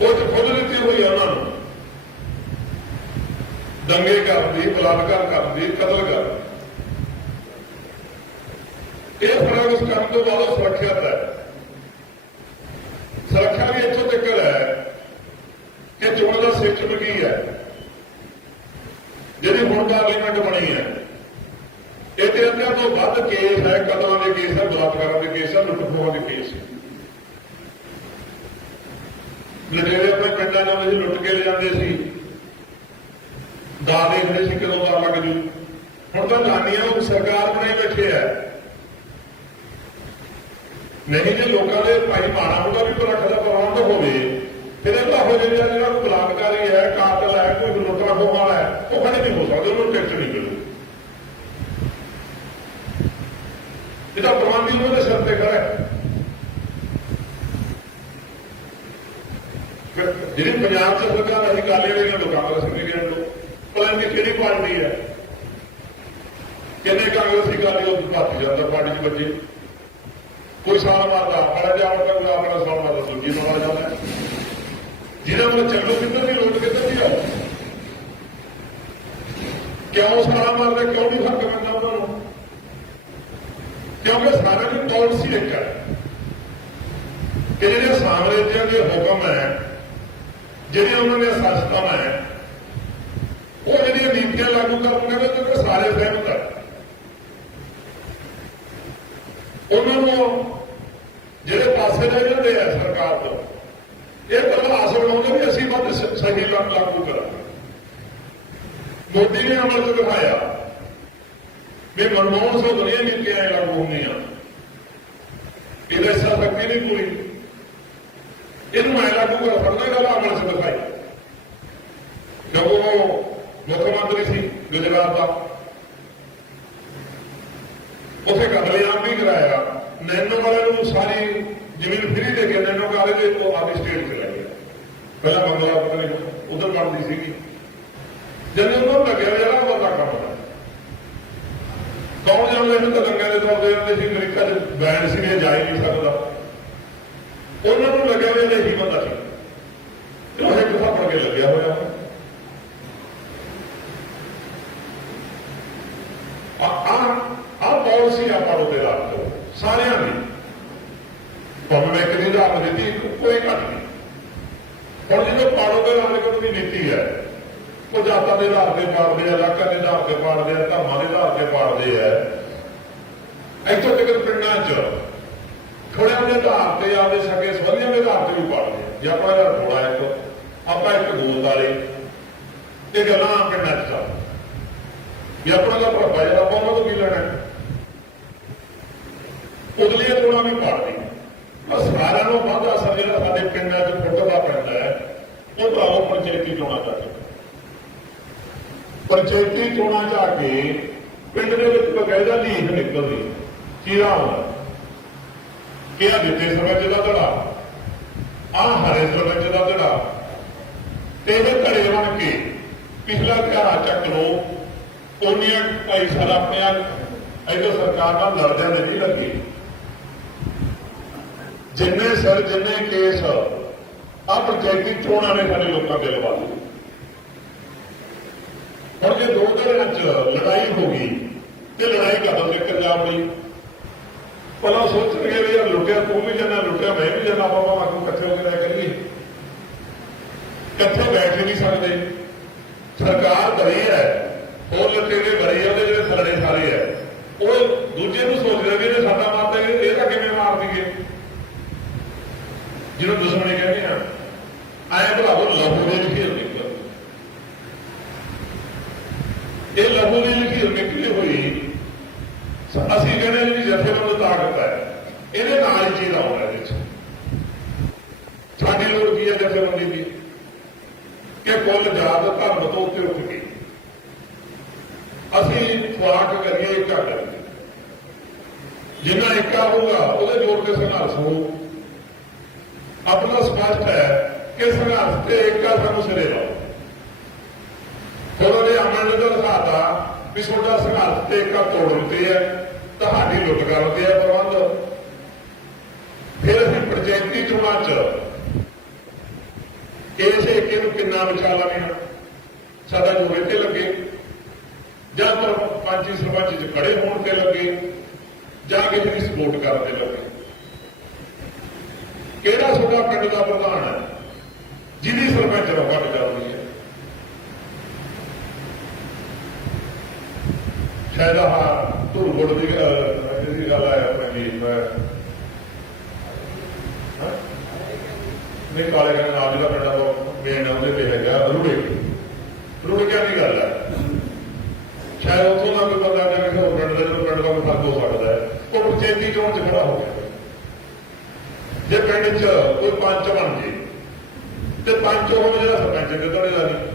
ਉਹ ਚ ਖੁਦ ਦਿੱਤੀ ਹੋਈ ਆ ਉਹਨਾਂ ਨੂੰ। ਦੰਗੇ ਕਰਨ ਦੀ ਬਲਾਤਕਾਰ ਕਰਨ ਦੀ ਕਤਲ ਕਰਨ ਦੀ ਇਹ ਫ਼ਰਕ ਕਰਨ ਤੋਂ ਬਾਅਦ ਉਹ ਸੁਰੱਖਿਅਤ ਹੈ ਸੁਰੱਖਿਆ ਵੀ ਇੱਥੋਂ ਤੱਕ ਹੈ ਕਿ ਚੋਣ ਦਾ ਸਿਸਟਮ ਕੀ ਹੈ ਜਿਹੜੀ ਹੁਣ ਪਾਰਲੀਮੈਂਟ ਬਣੀ ਹੈ ਇਹ ਤੇ ਅੱਧਿਆਂ ਤੋਂ ਵੱਧ ਕੇਸ ਹੈ ਕਤਲਾਂ ਦੇ ਕੇਸ ਹੈ ਬਲਾਤਕਾਰਾਂ ਦੇ ਕੇਸ ਹੈ ਲੁੱਟ ਖੋਹਾਂ ਦੇ ਕੇਸ ਹੈ ਲਟੇਰੇ ਆਪਣੇ ਪਿੰਡਾਂ ਜਾਂਦੇ ਸੀ ਲੁੱਟ ਕੇ ਲੈ ਜਾਂਦੇ ਸੀ ਦਾ ਦੇਖਦੇ ਸੀ ਕਦੋਂ ਦਾ ਲੱਗ ਜੂ ਹੁਣ ਤਾਂ ਨਾਨੀਆਂ ਉਹ ਸਰਕਾਰ ਬਣਾਈ ਬੈਠੇ ਆ ਨਹੀਂ ਜੇ ਲੋਕਾਂ ਦੇ ਭਾਈ ਮਾਣਾ ਹੁੰਦਾ ਵੀ ਪਰਖ ਦਾ ਪ੍ਰਬੰਧ ਹੋਵੇ ਫਿਰ ਇਹ ਤਾਂ ਹੋ ਜਾਂਦਾ ਜਿਹੜਾ ਕੋਈ ਬਲਾਤਕਾਰੀ ਹੈ ਕਾਤਲ ਹੈ ਕੋਈ ਲੁੱਟਣਾ ਖੋਹਣ ਵਾਲਾ ਹੈ ਉਹ ਖੜੇ ਨਹੀਂ ਹੋ ਸਕਦੇ ਉਹਨੂੰ ਟੈਕਸ ਨਹੀਂ ਮਿਲੂ ਇਹਦਾ ਪ੍ਰਬੰਧ ਹੀ ਉਹਦੇ ਸਿਰ ਤੇ ਖੜਾ ਹੈ ਫਿਰ ਜਿਹੜੀ ਪੰਜਾਬ ਚ ਸਰਕਾਰ ਅਸੀਂ ਕਾਲੇ ਵਾਲੀਆਂ ਲੋਕਾਂ ਕਾਂਗਰਸ ਨੇ ਗਿਣ ਲੋ ਪਤਾ ਨਹੀਂ ਕਿਹੜੀ ਪਾਰਟੀ ਹੈ ਕਿੰਨੇ ਕਾਂਗਰਸੀ ਕਾਲੀ ਉਹ ਭਾਰਤੀ ਜਨਤਾ ਕੋਈ ਸਾਲ ਮਾਰਦਾ ਫੜਾ ਜਾਵੜ ਕੋਈ ਆਪਣਾ ਸਾਲ ਮਾਰਦਾ ਦੂਜੀ ਮਾਰ ਜਾਂਦਾ। ਜਿਹਨਾਂ ਨੂੰ ਚੱਲੋ ਕਿੱਧਰ ਦੀ ਲੋਟ ਕਿੱਧਰ ਦੀ ਆਉ ਕਿਉਂ ਸਾਲ ਮਾਰਦਾ, ਕਿਉਂ ਨਹੀਂ ਫ਼ਰਕ ਪੈਂਦਾ ਉਹਨਾਂ ਨੂੰ? ਕਿਉਂਕਿ ਸਾਰਿਆਂ ਦੀ ਪਾਲਿਸੀ ਇੱਕ ਹੈ ਕਿ ਜਿਹੜੇ ਸਾਮਰਾਜਿਆਂ ਦੇ ਹੁਕਮ ਹੈ, ਜਿਹੜੀਆਂ ਉਹਨਾਂ ਦੀਆਂ ਸਿਆਸਤਾਂ ਹੈ, ਉਹ ਜਿਹੜੀਆਂ ਨੀਤੀਆਂ ਲਾਗੂ ਕਰਨਗੇ ਤੇ ਸਾਰੇ ਸਹਿਮਤ ਹੈ ਉਹਨਾਂ ਨੂੰ ਜਿਹੜੇ ਪਾਸੇ ਲੈ ਜਾਂਦੇ ਆ ਸਰਕਾਰ ਤੋਂ ਇਹ ਗੱਲਾਂ ਹਾਸਲ ਹੋਣਗੇ ਵੀ ਅਸੀਂ ਵੱਧ ਸ- ਸਹੀ ਲਾ- ਲਾਗੂ ਕਰਾਂਗੇ ਮੋਦੀ ਨੇ ਅਮਲ ਚ ਦਿਖਾਇਆ ਵੀ ਮਨਮੋਹਨ ਸਿੰਘ ਦੁਨੀਆ ਨੀਤੀਆਂ ਇਹ ਲਾਗੂ ਹੁੰਦੀਆਂ ਇਹਦੇ ਸਾਥ ਸ਼ਕਤੀ ਨਹੀਂ ਪੂਰੀ ਇਹਨੂੰ ਐ ਲਾਗੂ ਕਰ ਫੜਨਾ ਗੱਲ ਅਮਲ ਚ ਦਿਖਾਈ ਜਦੋਂ ਉਹ ਮੁੱਖ ਮੰਤਰੀ ਸੀ ਗੁਜਰਾਤ ਦਾ ਉੱਥੇ ਕਤਲੇਆਮ ਵੀ ਕਰਾਇਆ ਨੈਨੋ ਵਾਲਿਆਂ ਨੂੰ ਸਾਰੀ ਜ਼ਮੀਨ ਫਰੀ ਦੇ ਕੇ ਨੈਨੋ ਕਾਲਜ ਉਹ ਆਪਣੀ ਸਟੇਟ ਚ ਲੈ ਗਿਆ ਪਹਿਲਾਂ ਬੰਗਲਾ ਪਤਾ ਨਹੀਂ ਉਧਰ ਬਣਦੀ ਸੀਗੀ ਜਦੋਂ ਉਹਨਾਂ ਨੂੰ ਲੱਗਿਆ ਜਿਹੜਾ ਉਹਦਾ ਕੰਮ ਹੈ ਕੌਣ ਜਾਣਦਾ ਇਹਨੂੰ ਤਾਂ ਦੇ ਸੀ ਅਮਰੀਕਾ ਚ ਬੈਨ ਸੀ ਇਹ ਜਾ ਹੀ ਨਹੀਂ ਸਕਦਾ। ਉਹਨਾਂ ਨੂੰ ਲੱਗਿਆ ਵੀ ਇਹ ਹੀ ਬੰਦਾ ਸੀ। ਤੇ ਉਹ ਇੱਕ ਥਾਪੜ ਕੇ ਲੱਗਿਆ ਹੋਇਆ। ਆ ਆ ਆ ਪਾਲਿਸੀ ਆ ਪਾੜੋ ਦੇ ਰਾਤ ਤੋਂ ਸਾਰਿਆਂ ਦੀ। ਭਾਵੇਂ ਮੈਂ ਦੀ ਰਾਤ ਦਿੱਤੀ ਕੋਈ ਘੱਟ ਨਹੀਂ। ਹੁਣ ਜਦੋਂ ਪਾੜੋ ਦੇ ਰਾਤ ਦੀ ਨੀਤੀ ਹੈ, ਉਹ ਜਾਤਾਂ ਦੇ ਆਧਾਰ ਤੇ ਪਾੜਦੇ ਆ, ਇਲਾਕਾ ਦੇ ਆਧਾਰ ਤੇ ਪਾੜਦੇ ਆ, ਧਰਮਾਂ ਦੇ ਆਧਾਰ ਤੇ ਪਾੜਦੇ ਆ ਇੱਥੋਂ ਤੱਕ ਪਿੰਡਾਂ 'ਚ ਥੋੜਿਆਂ ਦੇ ਆਧਾਰ ਤੇ ਆਪਦੇ ਸਕੇ ਸਬੰਧੀਆਂ ਦੇ ਆਧਾਰ ਤੇ ਵੀ ਪਾੜਦੇ ਆ ਜੇ ਆਪਣਾ ਘਰ ਥੋੜਾ ਇੱਕ ਆਪਾਂ ਇੱਕ ਗੋਲ ਵਾਲੇ ਇਹ ਗੱਲਾਂ ਪਿੰਡਾਂ 'ਚ ਚੱਲ ਜੇ ਆਪਣਾ ਦਾ ਭਰਾਵਾ ਜਿਹੜਾ ਆਪਾਂ ਉਹਨਾਂ ਤੋਂ ਕੀ ਲੈਣਾ ਹੈ? ਉਦਲੀਆਂ ਕੋਲਾਂ ਵੀ ਪਾੜਦੀ ਆ ਸਾਰਿਆਂ ਨੂੰ ਵੱਧ ਅਸਰ ਜਿਹੜਾ ਸਾਡੇ ਪਿੰਡਾਂ 'ਚ ਫੁੱਟਦਾ ਪੈਂਦਾ ਹੈ ਉਹ ਭਰਾਵੋ ਪੰਚਾਇਤੀ ਚੋਣਾਂ ਦਾ ਹੈ ਪੰਚਾਇਤੀ ਚੋਣਾਂ ਜਾ ਕੇ ਪਿੰਡ ਦੇ ਵਿੱਚ ਬਕਾਇਦਾ ਲੀਕ ਨਿਕਲਦੀ। ਕੀੜਾ ਹੁੰਦਾ। ਕਿ ਦਿੱਤੇ ਸਰਪੰਚ ਦਾ ਧੜਾ। ਆ ਹਰੇ ਸਰਪੰਚ ਦਾ ਧੜਾ। ਤੇ ਇਹ ਘੜੇ ਬਣ ਕੇ ਪਿਛਲਾ ਘੜਾ ਚੱਕ ਲੋ ਉਹਨੀਆਂ ਢਾਈ ਸਾਲ ਆਪਣੇ ਆ ਇਧਰ ਸਰਕਾਰ ਨਾਲ ਲੜਦਿਆਂ ਦੇ ਨਹੀਂ ਲੱਗੀ। ਜਿੰਨੇ ਸਿਰ ਜਿੰਨੇ ਕੇਸ ਆ ਪੰਚਾਇਤੀ ਚੋਣਾਂ ਨੇ ਸਾਡੇ ਲੋਕਾਂ ਦੇ ਲਵਾ ਦਿੱਤੇ। ਹੁਣ ਜੇ ਦੋ ਦਿਨਾਂ ਵਿੱਚ ਲੜਾਈ ਹੋ ਗਈ ਤੇ ਲੜਾਈ ਕਦੋਂ ਤੱਕ ਜਾ ਵੜੀ ਪਹਿਲਾਂ ਸੋਚਣਗੇ ਵੀ ਯਾਰ ਲੁੱਟਿਆ ਤੂੰ ਵੀ ਜਾਣਾ ਲੁੱਟਿਆ ਮੈਂ ਵੀ ਜਾਣਾ ਬਾਬਾ ਮਾਕੂ ਇਕੱਠੇ ਹੋ ਕੇ ਰਹਿ ਕਰੀਏ। ਇਕੱਠੇ ਬੈਠ ਨਹੀਂ ਸਕਦੇ। ਸਰਕਾਰ ਬੜੀ ਹੈ ਹੋਰ ਲੁਟੇਰੇ ਬੜੀ ਹੈ ਉਹਦੇ ਜਿਹੜੇ ਥੱਲੇ ਸਾਰੇ ਹੈ ਉਹ ਦੂਜੇ ਨੂੰ ਸੋਚਦੇ ਵੀ ਇਹਨੇ ਸਾਡਾ ਮਾਰਦਾ ਇਹ ਤਾਂ ਕਿਵੇਂ ਮਾਰ ਦਈਏ ਜਿਹਨੂੰ ਦੁਸ਼ਮਣੀ ਕਹਿੰਦੇ ਆ ਆਏ ਭਰਾਵੋ ਲਹੂ ਦੇ ਖੇਲ ਨਿਕਲ ਇਹ ਲਹੂ ਦੀ ਲਕੀਰ ਨਿਕਲੀ ਹੋਈ ਸ- ਅਸੀਂ ਕਹਿੰਦੇ ਹਾਂ ਜੀ ਜਥੇਬੰਦ ਤਾਕਤ ਹੈ ਇਹਦੇ ਨਾਲ ਹੀ ਚੀਜ਼ ਆਉਣਾ ਇਹਦੇ ਚ ਸਾਡੀ ਲੋੜ ਕੀ ਹੈ ਜਥੇਬੰਦੀ ਦੀ ਕਿ ਕੁੱਲ ਜਾਤ ਧਰਮ ਤੋਂ ਉੱਤੇ ਉੱਠ ਕੇ ਅਸੀਂ ਖੁਰਾਕ ਕਰੀਏ ਇੱਕਾ ਕਰੀਏ ਜਿੰਨਾ ਏਕਾ ਹੋਊਗਾ, ਉਹਦੇ ਜੋੜ ਕੇ ਸੰਘਰਸ਼ ਹੋਊ। ਆਪਣਾ ਸਪਸ਼ਟ ਹੈ ਕਿ ਸੰਘਰਸ਼ ਤੇ ਏਕਾ ਸਾਨੂੰ ਸਿਰੇ ਲਾਓ। ਫਿਰ ਉਹਨੇ ਅਮਨ ਨੇ ਦਿਖਾਤਾ ਵੀ ਤੁਹਾਡਾ ਸੰਘਰਸ਼ ਤੇ ਇੱਕਾ ਤੋੜ ਦਿੱਤੇ ਹੈ, ਤੁਹਾਡੀ ਲੁੱਟ ਕਰਦੇ ਆ ਪ੍ਰਬੰਧ। ਫਿਰ ਅਸੀਂ ਪੰਚਾਇਤੀ ਚੋਣਾਂ ਚ ਇਸ ਏਕੇ ਨੂੰ ਕਿੰਨਾ ਬਚਾ ਲਾਂਗੇ ਸਾਡਾ ਜੋ ਇੱਥੇ ਲੱਗੇ। ਜਾਂ ਪਰ ਪੰਚੀ ਸਰਪੰਚ ਚ ਖੜੇ ਹੋਣ ਤੇ ਲੱਗੇ ਜਾਂ ਕਿਸੇ ਦੀ ਸਪੋਰਟ ਕਰਨ ਦੇ ਲੱਗੇ ਕਿਹੜਾ ਤੁਹਾਡਾ ਪਿੰਡ ਦਾ ਪ੍ਰਧਾਨ ਹੈ? ਜਿਹਦੀ ਸਰਪੰਚ ਰਫਾ ਜਾਂਦੀ ਹੈ। ਸ਼ਾਇਦ ਆਹ ਧੁਰਗੁੜ ਦੀ ਅਹ, ਇਹਦੀ ਗੱਲ ਆਇਆ ਆਪਣੀ ਮੈਂ। ਹਾਂ? ਕਾਲੇ ਕਹਿੰਦੇ ਨਾਲ ਜਿਹੜਾ ਪਿੰਡ ਆ ਮੇਨ ਉਹਦੇ ਤੇ ਹੈਗਾ ਰੂੜੇ ਰੂੜੇ ਕਿਆ ਦੀ ਗੱਲ ਹੈ ਸ਼ਾਇਦ ਉੱਥੋਂ ਦਾ ਕੋਈ ਬੰਦਾ ਜਾਂ ਕਿਸੇ ਹੋਰ ਪਿੰਡ ਦਾ ਜਦੋਂ ਪਿੰਡ ਦਾ ਕੋਈ ਫ਼ਰਕ ਹੋ ਸਕਦਾ ਹੈ ਉਹ ਪੰਚਾਇਤੀ ਹੋ ਗਿਆ। ਜੇ ਪਿੰਡ 'ਚ ਕੋਈ ਪੰਚ ਬਣ ਜੇ, ਤੇ ਪੰਚ ਉਹ ਜਿਹੜਾ ਸਰਪੰਚ ਦੇ ਤੁਹਾਡੇ ਦਾ ਨਹੀਂ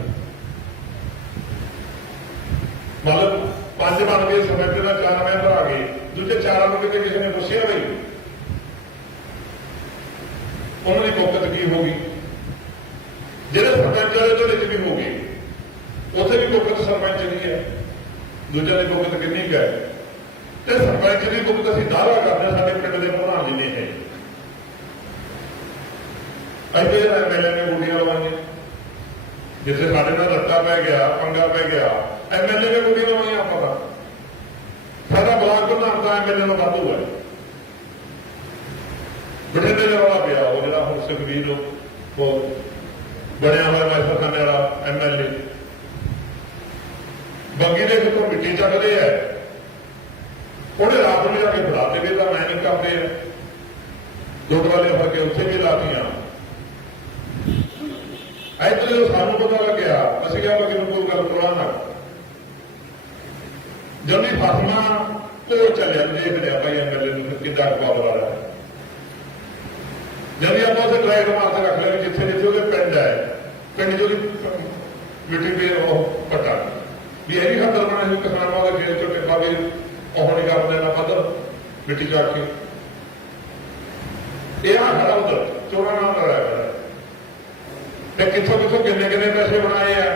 ਮਤਲਬ ਪੰਜ ਬਣ ਗਏ, ਸਰਪੰਚ ਦਾ ਚਾਰ ਮੈਂਬਰ ਆ ਗਏ, ਦੂਜੇ ਚਾਰਾਂ ਨੂੰ ਕਿਤੇ ਕਿਸੇ ਨੇ ਪੁੱਛਿਆ ਬਈ ਉਹਨਾਂ ਦੀ ਮੁਕਤ ਕੀ ਹੋ ਗਈ? ਜਿਹੜੇ ਸਰਪੰਚ ਵਾਲੇ ਤੋਂ ਵਿੱਚ ਵੀ ਹੋ ਗਏ, ਉੱਥੇ ਵੀ ਮੁਕਤ ਸਰਪੰਚ ਨਹੀਂ ਹੈ। ਦੂਜਿਆਂ ਦੀ ਮੁਕਤ ਕਿੰਨੀ ਕੁ ਹੈ? ਤੇ ਸਰਪੰਚ ਦੀ ਮੁਕਤ ਅਸੀਂ ਦਾਅਵਾ ਕਰਦੇ ਹਾਂ, ਸਾਡੇ ਪਿੰਡ ਦੇ ਪ੍ਰਧਾਨ ਜੀ ਨੇ ਹੈ ਅੱਗੇ ਐਮਐਲਏ ਨੇ ਗੁੱਡੀਆਂ ਲਵਾਈਆਂ। ਜਿੱਥੇ ਸਾਡੇ ਨਾਲ ਰੱਟਾ ਪੈ ਗਿਆ, ਪੰਗਾ ਪੈ ਗਿਆ ਐਮਐਲਏ ਨੇ ਗੁੱਡੀਆਂ ਲਵਾਈਆਂ ਆਪਾਂ ਦਾ ਸਾਡਾ ਬਲਾਕ ਪ੍ਰਧਾਨ ਤਾਂ ਐਮਐਲਏ ਨੂੰ ਵਾਧੂ ਹੈ। ਬਠਿੰਡੇ ਦਾ ਰੌਲਾ ਪਿਆ, ਉਹ ਜਿਹੜਾ ਹੁਣ ਸੁਖਬੀਰ ਉਹ ਬਣਿਆ ਹੋਇਆ ਮਾਸਟਰ ਖਾਨੇ ਵਾਲਾ ਐਮਐਲਏ ਬੰਗੀ ਦੇ ਕੋਲ ਮਿੱਟੀ ਚੱਕਦੇ ਐ ਉਹਨੇ ਰਾਤ ਨੂੰ ਜਾ ਕੇ ਫੜਾ ਤੇ ਵੀ ਤਾਂ ਮੈਨਿੰਗ ਕਰਦੇ ਆ ਦੁੱਧ ਵਾਲੇ ਫੜ ਕੇ ਉੱਥੇ ਵੀ ਲਾਤੀਆਂ। ਇੱਧਰ ਜਦੋਂ ਸਾਨੂੰ ਪਤਾ ਲੱਗਿਆ, ਅਸੀਂ ਕਿਹਾ ਕਿ ਕੋਈ ਗੱਲ ਕਰਵਾ ਨਾ। ਜਲਦੀ ਫਾਤਮਾ ਕੋਲ ਚੱਲਿਆ, ਦੇਖ ਲਿਆ ਭਾਈ ਐਮਐਲਏ ਨੂੰ ਕਿੱਦਾਂ ਪਾਵਰ ਆ ਰਿਹਾ ਆਪਾਂ ਉਸੇ ਡਰਾਈਵ ਮਾਰ ਕੇ ਰੱਖ ਲਿਆ ਜਿੱਥੇ ਜਿੱਥੇ ਉਹਦੇ ਪਿੰਡ ਹੈ। ਪਿੰਡ ਜੋ ਮਿੱਟੀ ਪੇ ਉਹ ਪਟਾ। ਵੀ ਇਹ ਵੀ ਖਤਰ ਬਣਾ ਕਿਸਾਨਾਂ ਦੇ ਖੇਤ ਚੋਂ ਟਿੱਪਾ ਵੀ ਉਹ ਕਰ ਦੇਣਾ ਪੱਧਰ, ਮਿੱਟੀ ਚੱਕ ਕੇ ਇਹ ਆ ਖੜਾ ਚੋਰਾਂ ਨਾਲ ਲੜਾਇਆ ਤੇ ਕਿੱਥੋਂ ਕਿੱਥੋਂ ਕਿੰਨੇ ਕਿੰਨੇ ਪੈਸੇ ਬਣਾਏ ਆ?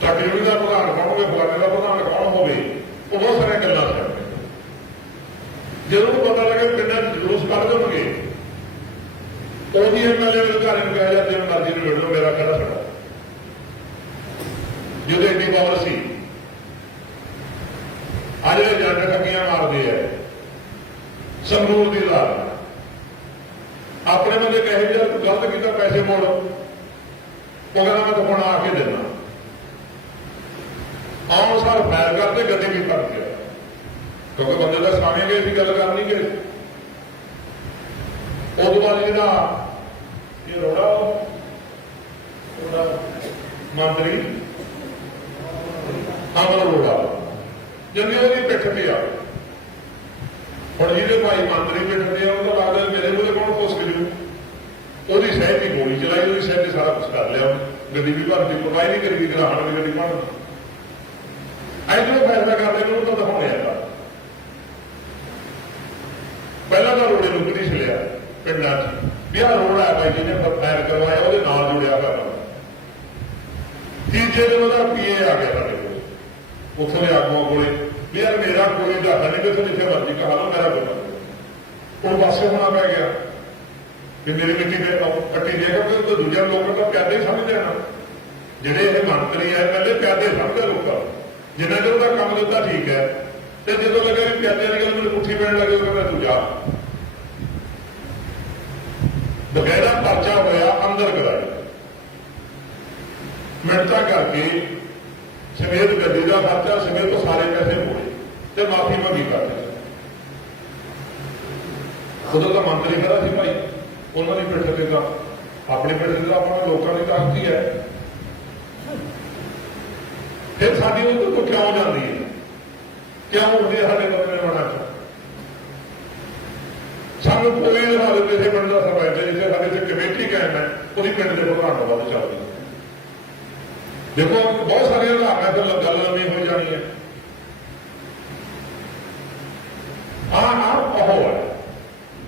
ਤੁਹਾਡੀ ਜਿਹੜੀ ਦਾ ਪ੍ਰਧਾਨ ਕਹੋਗੇ ਫਲਾਣੇ ਦਾ ਪ੍ਰਧਾਨ ਕੌਣ ਹੋਵੇ? ਉਹ ਬਹੁਤ ਸਾਰੀਆਂ ਗੱਲਾਂ ਕਰਦੇ ਜਦੋਂ ਪਤਾ ਲੱਗੇ ਪਿੰਡਾਂ 'ਚ ਜਲੂਸ ਕੱਢ ਦੇਣਗੇ ਉਹਦੀ ਐਮਐਲਏ ਦੇ ਘਰ ਨੂੰ ਕਹਿਆ ਜਾਂਦੇ ਮਰਜ਼ੀ ਨੂੰ ਲੜੋ ਮੇਰਾ ਕਿਹੜਾ ਛੜਾ ਜਿਹਦੇ ਇੰਨੀ ਪਾਵਰ ਸੀ ਅੱਜ ਜਿਹੜੇ ਜੱਟ ਠੱਗੀਆਂ ਮਾਰਦੇ ਆ। ਸੰਗਰੂਰ ਦੀ ਲਾ ਆਪਣੇ ਬੰਦੇ ਕਹੇ ਜੇ ਤੂੰ ਗਲਤ ਕੀਤਾ, ਪੈਸੇ ਮੋੜ। ਉਹ ਕਹਿੰਦਾ ਮੈਂ ਤਾਂ ਹੁਣ ਆ ਕੇ ਦੇਣਾ ਆਉਂ ਸਾਰ ਫਾਇਰ ਕਰਦੇ, ਗੱਡੀ ਵੀ ਕਰ ਗਿਆ ਕਿਉਂਕਿ ਬੰਦੇ ਦਾ ਸਾਹਮਣੇ ਗਏ ਗੱਲ ਕਰਨੀ ਕਿ ਉਦੋਂ ਬਾਅਦ ਜਿਹੜਾ ਇਹ ਰੋੜਾ ਰੋੜਾ ਮੰਤਰੀ, ਅਮਰ ਰੋੜਾ। ਜਿੰਨੀ ਉਹਦੀ ਪਿੱਠ ਤੇ ਆ। ਹੁਣ ਜਿਹਦੇ ਭਾਈ ਮੰਤਰੀ ਪਿੱਠ ਤੇ ਆ, ਉਹਦਾ ਲੱਗਦਾ ਮੇਰੇ ਕੋਲ ਕੌਣ ਪੁੱਛ ਕੇ ਜੂ ਉਹਦੀ ਸਹਿਤ ਦੀ ਗੋਲੀ ਚਲਾਈ, ਉਹਦੀ ਸਹਿਤ ਤੇ ਸਾਰਾ ਕੁਝ ਕਰ ਲਿਆ। ਗੱਡੀ ਵੀ ਭਰ ਦੀ ਪਰਵਾਹੀ ਨਹੀਂ ਕਰੀ ਗ੍ਰਾਹਣ ਦੀ ਗੱਡੀ ਭਰ ਐਦੋਂ ਫੈਸਲਾ ਕਰਦੇ ਨੂੰ ਤਾਂ ਦਿਖਾਉਣੇ ਆ ਪਹਿਲਾਂ ਤਾਂ ਰੋੜੇ ਨੂੰ ਕਿਹਦੀ ਛਲਿਆ ਪਿੰਡਾਂ 'ਚ। ਵਿਆਹ ਆਹ ਰੋਡ ਹੈ ਬਾਈ ਜਿਹਨੇ ਫਾਇਰ ਕਰਵਾਇਆ, ਉਹਦੇ ਨਾਲ ਜੁੜਿਆ ਹੋਇਆ ਤੀਜੇ ਦਿਨ ਉਹਦਾ ਪੀਏ ਆ ਗਿਆ ਸਾਡੇ ਕੋਲ। ਉੱਥੋਂ ਦੇ ਆਗੂਆਂ ਕੋਲੇ ਵੀ ਯਾਰ ਮੇਰਾ ਕੋਈ ਡਾਟਾ ਨਹੀਂ ਕਿ ਜਿੱਥੇ ਮਰਜ਼ੀ, ਕਹਾ ਲਓ ਮੇਰਾ ਕੋਈ ਹੁਣ ਪਾਸੇ ਹੋਣਾ ਪੈ ਗਿਆ ਕਿ ਮੇਰੀ ਮਿੱਟੀ ਤੇ ਕੱਟੀ ਦੇ ਕਿਉਂਕਿ ਉਹ ਦੂਜੇ ਲੋਕਾਂ ਤਾਂ ਪਿਆਦੇ ਹੀ ਸਮਝਦੇ ਹਨ ਜਿਹੜੇ ਇਹ ਮੰਤਰੀ ਆ, ਪਹਿਲੇ ਪਿਆਦੇ ਸਮਝਦੇ ਲੋਕਾਂ ਜਿੰਨਾ ਚਿਰ ਉਹਦਾ ਕੰਮ ਦਿੱਤਾ ਠੀਕ ਹੈ, ਤੇ ਜਦੋਂ ਲੱਗਾ ਵੀ ਪਿਆਦੇ ਦੀ ਗੱਲ ਮੈਨੂੰ ਪੁੱਠੀ ਪੈਣ ਲੱਗੇ ਉਹ ਕਹਿੰਦਾ ਤੂੰ ਜਾ ਬਗੈਰਾ ਪਰਚਾ ਹੋਇਆ ਅੰਦਰ ਕਰਾਈ ਮਿੰਟਾਂ ਕਰਕੇ ਸਮੇਤ ਗੱਡੀ ਦਾ ਖਰਚਾ ਸਮੇਤ ਤੋਂ ਸਾਰੇ ਪੈਸੇ ਤੇ ਮਾਫੀ ਮੰਗੀ ਕਰਦੇ ਉਦੋਂ ਤਾਂ ਮੰਤਰੀ ਖੜਾ ਸੀ ਭਾਈ। ਉਹਨਾਂ ਦੀ ਪਿੱਠ ਤੇ ਤਾਂ ਆਪਣੀ ਪਿੱਠ ਤੇ ਤਾਂ ਆਪਣਾ ਲੋਕਾਂ ਦੀ ਤਾਕਤ ਹੈ ਫਿਰ ਸਾਡੀ ਉਹ ਤੋਂ ਕਿਉਂ ਜਾਂਦੀ ਹੈ? ਕਿਉਂ ਉੱਠਦੀ ਹੈ ਸਾਡੇ ਕੋਲ ਮਨਾਂ ਸਾਨੂੰ ਕੋਈ ਨਾ ਦੇ ਕਿਸੇ ਪਿੰਡ ਦਾ ਸਰਪੰਚ ਹੈ, ਸਾਡੇ ਤੇ ਕਮੇਟੀ ਕਾਇਮ ਹੈ ਉਹਦੀ ਪਿੰਡ ਦੇ ਪ੍ਰਧਾਨ ਤੋਂ ਵੱਧ ਚੱਲਦੀ ਦੇਖੋ ਬਹੁਤ ਸਾਰੀਆਂ ਉਦਾਹਰਨਾਂ ਫਿਰ ਗੱਲ ਲੰਮੀ ਹੋ ਜਾਣੀ ਹੈ ਆ ਆ ਉਹ ਹੈ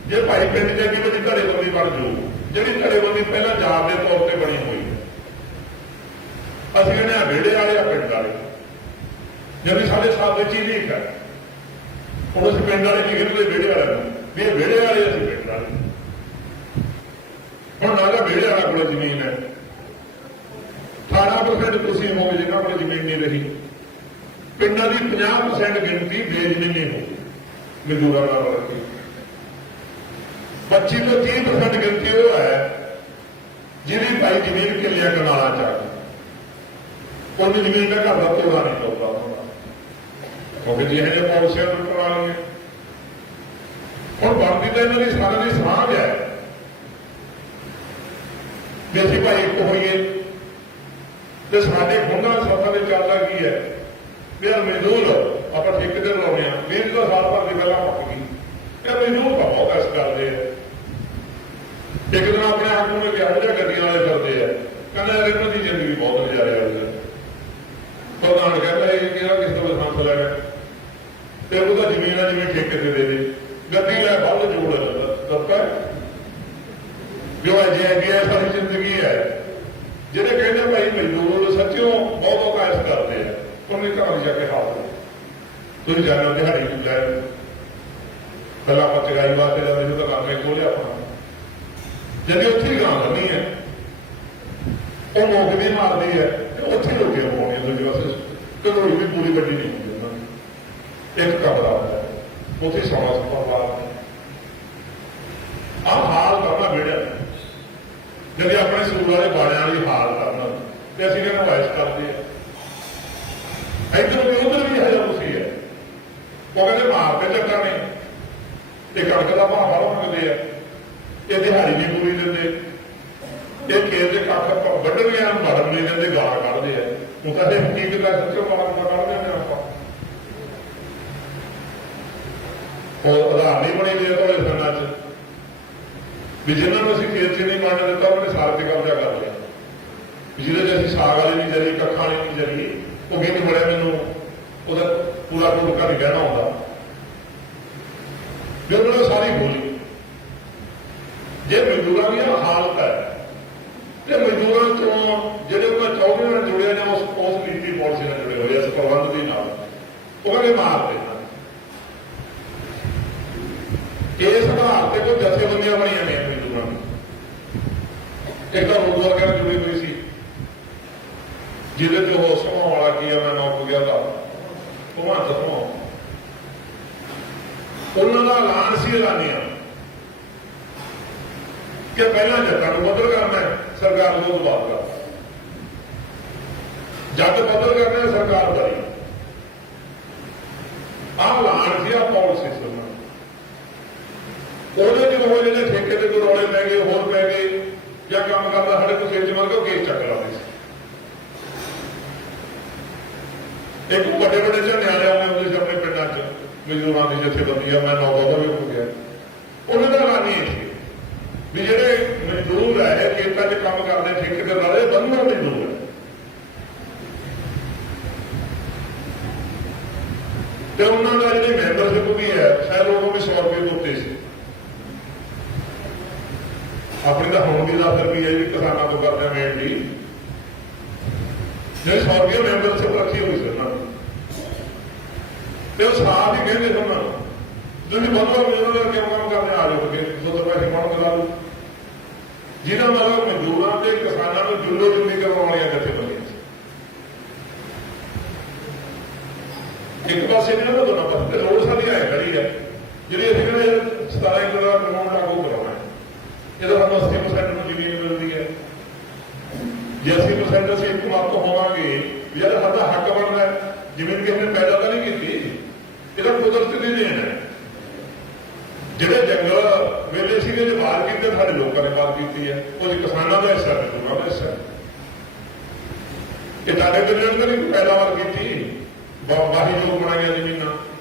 ਜੇ ਭਾਈ ਪਿੰਡ ਦੇ ਅੱਗੇ ਦੀ ਘੜੇਬੰਦੀ ਬਣ ਜੂ। ਜਿਹੜੀ ਘੜੇਬੰਦੀ ਪਹਿਲਾਂ ਜਾਬ ਦੇ ਤੌਰ ਤੇ ਬਣੀ ਹੋਈ। ਅਸੀਂ ਕਹਿੰਦੇ ਆ ਵਿਹੜੇ ਵਾਲੇ ਆ ਪਿੰਡ ਵਾਲੇ। ਜਦੋਂ ਸਾਡੇ ਸਾਥ ਵਿੱਚ ਹੀ ਨਹੀਂ ਹੈ। ਹੁਣ ਅਸੀਂ ਪਿੰਡ ਵਾਲੇ ਕੀ ਕਹਿੰਦੇ, ਵਿਹੜੇ ਵਾਲੇ ਨੂੰ। ਵੀ ਇਹ ਵਿਹੜੇ ਵਾਲੇ ਅਸੀਂ ਪਿੰਡ ਵਾਲੇ। ਹੁਣ ਨਾ ਤਾਂ ਵਿਹੜੇ ਵਾਲਾ ਕੋਲ ਜ਼ਮੀਨ ਹੈ। 18% ਤੁਸੀਂ ਹੋ ਗਏ ਜਿਨ੍ਹਾਂ ਕੋਲ ਜ਼ਮੀਨ ਨਹੀਂ ਰਹੀ। ਪਿੰਡਾਂ ਦੀ 50% ਗਿਣਤੀ ਬੇਜ਼ਮੀਨੀ ਹੋ ਗਈ। ਮਜ਼ਦੂਰਾਂ ਨਾਲ ਰੱਖੀ 25 ਤੋਂ 30% ਗਿਣਤੀ ਉਹ ਹੈ, ਜਿਹਦੀ ਭਾਈ ਜ਼ਮੀਨ ਕਿੱਲਿਆਂ ਕਨਾਲਾਂ ਚ ਉਹਨੂੰ ਜ਼ਮੀਨ ਦਾ ਘਰ ਦਾ ਤੋੜਾ ਨਹੀਂ ਲਾਉਂਦਾ ਹੁੰਦਾ। ਕਿਉਂਕਿ ਜਿਹੇ ਜਿਹੇ ਪਾਲਿਸੀਆਂ ਨੂੰ ਕਰਾ ਲਈਏ। ਹੁਣ ਬਣਦੀ ਤਾਂ ਇਹਨਾਂ ਦੀ ਸਾਰਿਆਂ ਦੀ ਸਮਾਜ ਹੈ। ਵੀ ਅਸੀਂ ਭਾਈ ਇੱਕ ਹੋਈਏ ਤੇ ਸਾਡੇ ਗੁੰਡਾ ਸਭਾ ਦੇ ਚੱਲਦਾ ਕੀ ਹੈ? ਵੀ ਮਜ਼ਦੂਰ, ਆਪਾਂ ਠੇਕੇਦਾਰ ਲਾਉਣੇ ਆ ਮਿਹਨਤ ਦਾ ਸਾਲ ਭਰ ਦੀ ਪਹਿਲਾਂ ਮੁੱਕ ਗਈ ਇਹ ਮਜ਼ਦੂਰ ਬਹੁਤ ਐਸ ਕਰਦੇ ਆ ਇੱਕ ਦਿਨ ਆਪਣੇ ਆਪ ਨੂੰ ਮੈਂ ਕਿਹਾ ਜਿਹੜਾ ਗੱਡੀਆਂ ਵਾਲੇ ਕਰਦੇ ਆ। ਕਹਿੰਦਾ ਯਾਰ ਇਹਨਾਂ ਦੀ ਜ਼ਿੰਦਗੀ ਬਹੁਤ ਨਜ਼ਾਰੇ ਵਾਲੀ ਹੈ ਪ੍ਰਧਾਨ ਕਹਿੰਦਾ, ਇਹ ਕਿਹੜਾ ਕਿਸ ਤੋਂ ਸੰਸ ਲੈਣਾ ਤੇ ਉਹਦਾ ਜ਼ਮੀਨ ਆ, ਜਿਵੇਂ ਠੇਕੇ ਤੇ ਦੇ ਦੇ। ਗੱਡੀ ਲੈ, ਵੱਲ ਜੋੜ ਦੱਸਦਾ ਜੋ ਅਜੇ ਅੱਗੇ ਹੈ ਸਾਰੀ ਜ਼ਿੰਦਗੀ ਹੈ ਜਿਹੜੇ ਕਹਿੰਦੇ, ਭਾਈ ਮਜ਼ਦੂਰ ਸੱਚਿਓ, ਬਹੁਤ ਬਹੁਤ ਐਸ ਕਰਦੇ ਆ। ਉਹਨੇ ਘਰ ਜਾ ਕੇ ਹਾਲ ਤੁਸੀਂ ਜਾਣੋ ਦਿਹਾੜੀ ਨੂੰ ਲੈ ਪਹਿਲਾਂ ਆਪਾਂ ਚਗਾਈ ਕੰਮ ਇਹ ਖੋਲਿਆ ਆਪਣਾ ਜਦੋਂ ਉੱਥੇ ਗਾਂ ਕਰਨੀ ਹੈ ਉਹ ਨੌਕਰੀ ਮਾਰਦੀ ਹੈ, ਤੇ ਉੱਥੇ ਲੋਕੇ ਹੋਣੇ ਦੂਜੇ ਪਾਸੇ ਕਦੋਂ ਵੀ ਪੂਰੀ ਗੱਡੀ ਨਹੀਂ ਹੁੰਦੀ ਉਹਨਾਂ ਦੀ। ਇੱਕ ਕਮਰਾ ਹੁੰਦਾ ਉੱਥੇ ਸੌਣਾ ਸੌਣਾ ਆ ਹਾਲ ਕਰਨਾ ਬੇੜਿਆ ਜਦੋਂ ਆਪਣੇ ਸਕੂਲ ਵਾਲੇ ਬਾੜਿਆਂ ਵਾਲੀ ਹਾਲ ਕਰਨਾ, ਤੇ ਅਸੀਂ ਕਹਿੰਦੇ ਵਾਇਸ ਕਰਦੇ ਆ ਇੱਧਰ ਵੀ ਉਧਰ ਵੀ ਹਜਾ ਤੁਸੀਂ ਹੈ ਉਹ ਕਹਿੰਦੇ ਮਾਰਦੇ ਚੱਕਾ ਨੇ ਇਹ ਕਣਕ ਦਾ ਭਾਅ ਬਾਹਰੋਂ ਮੰਗਦੇ ਆ। ਇਹ ਦਿਹਾੜੀ ਵੀ ਪੂਰੀ ਦਿੰਦੇ। ਇਹ ਖੇਤ ਦੇ ਕੱਖ ਵੱਢਣੀਆਂ ਮੜਨ ਨਹੀਂ ਦਿੰਦੇ ਗਾਲ ਕੱਢਦੇ ਆ। ਉਹ ਕਹਿੰਦੇ ਹਕੀਕਤ ਦਾ ਸੱਚੋ ਮਾੜਾ ਕੱਢਦੇ ਨੇ ਆਪਾਂ। ਉਹ ਆਧਾਰ ਨਹੀਂ ਬਣੀ ਦੇ ਤੋਂ ਸੰਨਾਂ ਚ। ਵੀ ਜਿਹਨਾਂ ਨੂੰ ਅਸੀਂ ਖੇਤ 'ਚ ਨਹੀਂ ਮੰਨ ਦਿੱਤਾ, ਉਹਨੇ ਸਾਰ ਤੇ ਕਬਜ਼ਾ ਕਰ ਲਿਆ। ਜਿਹਦੇ 'ਚ ਅਸੀਂ ਸਾਗ ਵਾਲੀ ਨਹੀਂ ਜਰੀ, ਕੱਖਾਂ ਵਾਲੀ ਨਹੀਂ ਜਰੀ, ਉਹ ਗਿੱਟ ਬੜਿਆ ਮੈਨੂੰ, ਉਹਦਾ ਪੂਰਾ ਟੁਕੜਾ ਨਹੀਂ ਕਹਿਣਾ ਹੁੰਦਾ ਵੀ ਉਹਨਾਂ ਨੇ ਸਾਰੀ ਬੋਲੀ ਜੇ ਮਜ਼ਦੂਰਾਂ ਦੀ ਇਹ ਹਾਲਤ ਹੈ ਤੇ ਮਜ਼ਦੂਰਾਂ ਤੋਂ ਜਿਹੜੇ ਉਹਨਾਂ ਚੌਧਰੀ ਨਾਲ ਜੁੜਿਆ ਨੇ ਉਸ ਉਸ ਨੀਤੀ ਪਾਲਿਸੀ ਨਾਲ ਜੁੜੇ ਹੋਏ ਆ, ਇਸ ਪ੍ਰਬੰਧ ਦੇ ਨਾਲ ਉਹ ਕਹਿੰਦੇ ਮਾਰ ਦੇਣਾ ਇਸ ਆਧਾਰ ਤੇ ਕੋਈ ਜਥੇਬੰਦੀਆਂ ਬਣੀਆਂ ਨੇ ਮਜ਼ਦੂਰਾਂ ਦੀ ਇੱਕ ਤਾਂ ਰੋਜ਼ਗਾਰ ਨਾਲ ਜੁੜੀ ਹੋਈ ਸੀ ਜਿਹਦੇ ਤੇ ਉਹ ਸਮਾਂ ਵਾਲਾ ਕੀ ਆ ਮੈਂ ਨੌਕ ਗਿਆ ਦਾ ਉਹ ਮਾਂ ਦਸਮੋ ਉਹਨਾਂ ਦਾ ਐਲਾਨ ਸੀ ਐਲਾਨੀਆਂ ਕਿ ਪਹਿਲਾਂ ਜੱਟਾਂ ਨੂੰ ਬਦਲ ਕਰਨਾ ਹੈ, ਸਰਕਾਰ ਨੂੰ ਦਬਾਅ ਕਰਨਾ ਜੱਟ ਬਦਲ ਕਰਨਾ ਹੈ, ਸਰਕਾਰ ਬਣੀ ਆਹ ਐਲਾਨ ਸੀ ਆ ਪਾਲਿਸੀ ਸੁਣਨਾ ਉਹਦੇ ਚ ਉਹ ਜਿਹੜੇ ਠੇਕੇ ਦੇ ਕੋਈ ਰੌਲੇ ਪੈ ਗਏ, ਹੋਰ ਪੈ ਗਏ, ਜਾਂ ਕੰਮ ਕਰਦਾ ਸਾਡੇ ਕੋਲ ਸੇਚ ਮਰ ਗਿਆ ਉਹ ਕੇਸ ਚੱਕ ਲਾਉਂਦੇ ਸੀ। ਇੱਕ ਵੱਡੇ ਵੱਡੇ ਝੰਡੇ ਵਾਲੇ ਆਉਂਦੇ ਹੁੰਦੇ ਸੀ ਆਪਣੇ ਪਿੰਡਾਂ 'ਚ ਮਜ਼ਦੂਰਾਂ ਦੀ ਜਥੇਬੰਦੀ ਆ, ਮੈਂ ਨੌ ਦਾ ਵੀ ਹੋ ਗਿਆ ਉਹਨਾਂ ਦਾ ਐਲਾਨ ਇਹ ਸੀ ਵੀ ਜਿਹੜੇ ਮਜ਼ਦੂਰ ਹੈ ਖੇਤਾਂ 'ਚ ਕੰਮ ਕਰਦੇ ਠੇਕੇਦਾਰ ਵਾਲੇ ਬੰਧੂਆਂ ਮਜ਼ਦੂਰ ਹੈ ਤੇ ਉਹਨਾਂ ਦਾ ਜਿਹੜੀ ਮੈਂਬਰਸ਼ਿਪ ਵੀ ਹੈ ਸ਼ਾਇਦ ਉਹ ਵੀ 100 ਰੁਪਏ ਤੋਂ ਉੱਤੇ ਸੀ ਆਪਣੀ ਤਾਂ ਹੁਣ ਵੀ 10 ਰੁਪਏ ਹੈ ਵੀ ਕਿਸਾਨਾਂ ਤੋਂ ਕਰਦੇ ਆ ਮੇਨ ਦੀ ਜਿਹੜੇ 100 ਰੁਪਏ ਮੈਂਬਰਸ਼ਿਪ ਰੱਖੀ ਹੋਈ ਸੀ ਉਹਨਾਂ ਨੇ ਤੇ ਉਹ ਸਾਥ ਹੀ ਕਹਿੰਦੇ ਸੀ ਉਹਨਾਂ ਨੂੰ ਤੁਸੀਂ ਬੰਦੋ ਮਜ਼ਦੂਰਾਂ ਕਿਉਂ ਕੰਮ ਕਰਦੇ ਆ ਜਾਓਗੇ? ਦੋ ਦੋ ਪੈਸੇ ਕੌਣ ਕਰਾ ਲੂ ਜਿਹਨਾਂ ਮਤਲਬ ਮਜ਼ਦੂਰਾਂ ਤੇ ਕਿਸਾਨਾਂ ਨੂੰ ਜੁੱਲੋ ਜੁੱਲੀ ਕਰਵਾਉਣ ਵਾਲੀਆਂ ਜਥੇਬੰਦੀਆਂ ਇੱਕ ਪਾਸੇ ਇਹਨਾਂ ਦਾ ਦੋਨਾਂ ਪਾਸੇ ਤੇ ਰੋਡ ਸਾਡੀ ਆਏ ਖੜੀ ਹੈ। ਜਿਹੜੀ ਅਸੀਂ ਕਹਿੰਦੇ 17 ਏਕੜ ਦਾ ਕਾਨੂੰਨ ਲਾਗੂ ਕਰਾਉਣਾ ਇਹਦਾ ਸਾਨੂੰ 80% ਨੂੰ ਜ਼ਮੀਨ ਮਿਲਦੀ ਹੈ। ਜੇ 80% ਅਸੀਂ ਇੱਕ ਮਾਪ ਤੋਂ ਹੋਵਾਂਗੇ, ਵੀ ਇਹਦਾ ਸਾਡਾ ਹੱਕ ਬਣਦਾ ਜ਼ਮੀਨ ਕਿਸੇ ਨੇ ਪੈਦਾ ਤਾਂ ਨਹੀਂ ਕੀਤੀ। ਇਹਦਾ ਕੁਦਰਤ ਦੀ ਦੇਣ ਹੈ। ਜਿਹੜੇ ਜੰਗਲ ਵੇਲੇ ਸੀ ਜੇ ਬਾਹਰ ਕੀਤੇ, ਸਾਡੇ ਲੋਕਾਂ ਨੇ ਬਾਹਰ ਕੀਤੀ ਹੈ। ਉਹ ਜੀ ਕਿਸਾਨਾਂ ਦਾ ਹਿੱਸਾ ਹੈ ਲੋਕਾਂ ਦਾ ਹਿੱਸਾ ਇਹ ਸਾਡੇ ਪਿੰਡ ਨੇ ਨਹੀਂ ਪੈਦਾਵਾਰ ਕੀਤੀ। ਬਾ- ਬਾਹੀ ਲੋਕ ਬਣਾਈਆਂ ਜ਼ਮੀਨਾਂ।